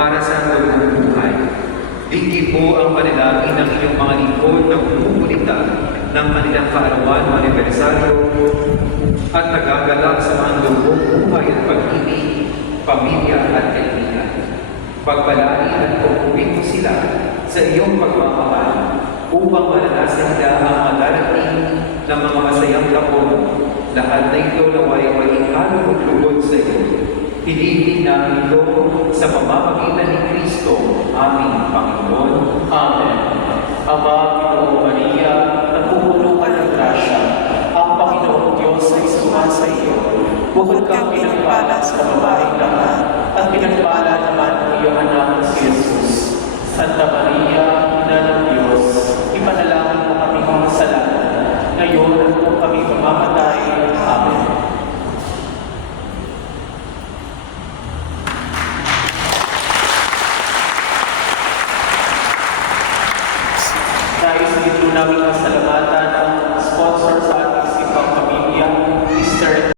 para sa lubong buhay. Digdi po ang panalangin ng inyong mga lingkod na umuulita ng kanilang kaarawan o anibersaryo at nagagalak sa mga lubong buhay at pag-ibig, pamilya at kaibigan. Pagpalain at pagpupin mo sila sa iyong pagmamahal upang malanasan nila ang mga darating ng mga masayang taon. Lahat na ito naway maging halong-lugod sa iyo. Hilingin namin ito sa pamamagitan ni Kristo, aming Panginoon. Amen. Aba, Pinoong Maria, nagpupuno ka ng grasya. Ang Panginoong Diyos ay sumasa iyo. Bukod kang pinagpala sa babaeng lahat, at pinagpala naman ang iyong anak si Jesus. Santa Maria, Ina ng Diyos, ipanalangin mo kami mga kasalanan, ngayon at kung kami